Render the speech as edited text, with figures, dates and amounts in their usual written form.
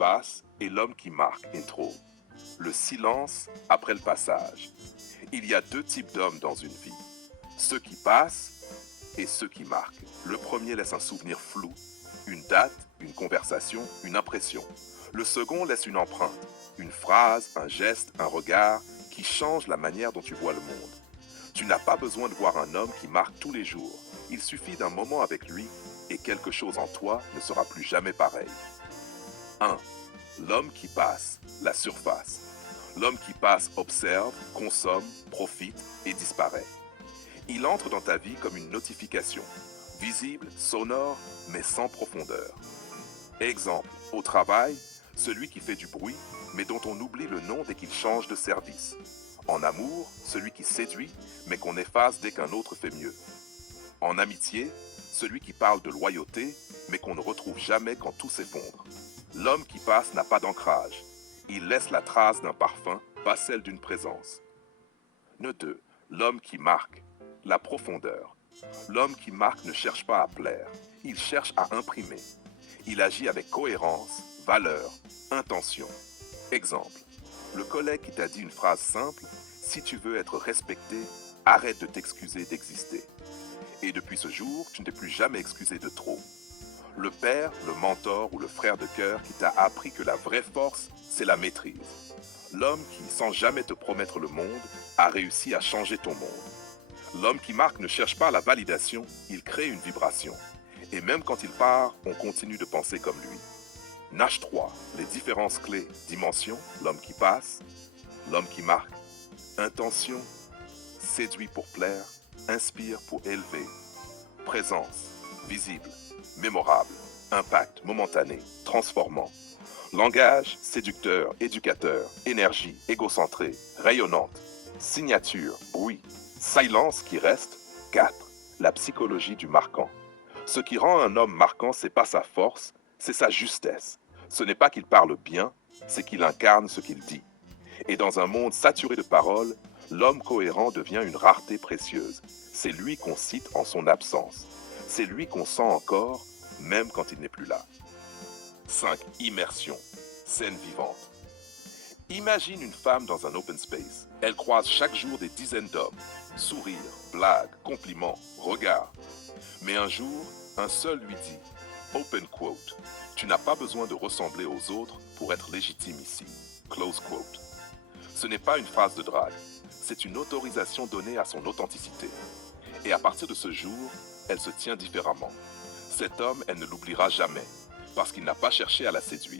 passe et l'homme qui marque, intro. Le silence après le passage. Il y a deux types d'hommes dans une vie. Ceux qui passent et ceux qui marquent. Le premier laisse un souvenir flou, une date, une conversation, une impression. Le second laisse une empreinte, une phrase, un geste, un regard qui change la manière dont tu vois le monde. Tu n'as pas besoin de voir un homme qui marque tous les jours. Il suffit d'un moment avec lui et quelque chose en toi ne sera plus jamais pareil. 1. L'homme qui passe, la surface. L'homme qui passe observe, consomme, profite et disparaît. Il entre dans ta vie comme une notification, visible, sonore, mais sans profondeur. Exemple, au travail, celui qui fait du bruit, mais dont on oublie le nom dès qu'il change de service. En amour, celui qui séduit, mais qu'on efface dès qu'un autre fait mieux. En amitié, celui qui parle de loyauté, mais qu'on ne retrouve jamais quand tout s'effondre. L'homme qui passe n'a pas d'ancrage. Il laisse la trace d'un parfum, pas celle d'une présence. 2. L'homme qui marque, la profondeur. L'homme qui marque ne cherche pas à plaire, il cherche à imprimer. Il agit avec cohérence, valeur, intention. Exemple, le collègue qui t'a dit une phrase simple, si tu veux être respecté, arrête de t'excuser d'exister. Et depuis ce jour, tu ne t'es plus jamais excusé de trop. Le père, le mentor ou le frère de cœur qui t'a appris que la vraie force, c'est la maîtrise. L'homme qui, sans jamais te promettre le monde, a réussi à changer ton monde. L'homme qui marque ne cherche pas la validation, il crée une vibration. Et même quand il part, on continue de penser comme lui. Nage 3, les différences clés, dimension, l'homme qui passe, l'homme qui marque, intention, séduit pour plaire, inspire pour élever, présence, visible, mémorable, impact, momentané, transformant, langage, séducteur, éducateur, énergie, égocentrée, rayonnante, signature, bruit, silence qui reste, 4, la psychologie du marquant. Ce qui rend un homme marquant, c'est pas sa force, c'est sa justesse. Ce n'est pas qu'il parle bien, c'est qu'il incarne ce qu'il dit. Et dans un monde saturé de paroles, l'homme cohérent devient une rareté précieuse. C'est lui qu'on cite en son absence. C'est lui qu'on sent encore, même quand il n'est plus là. 5. Immersion. Scène vivante. Imagine une femme dans un open space. Elle croise chaque jour des dizaines d'hommes. Sourires, blagues, compliments, regards. Mais un jour, un seul lui dit, open quote, tu n'as pas besoin de ressembler aux autres pour être légitime ici. Close quote. Ce n'est pas une phrase de drague, c'est une autorisation donnée à son authenticité. Et à partir de ce jour, elle se tient différemment. Cet homme, elle ne l'oubliera jamais, parce qu'il n'a pas cherché à la séduire.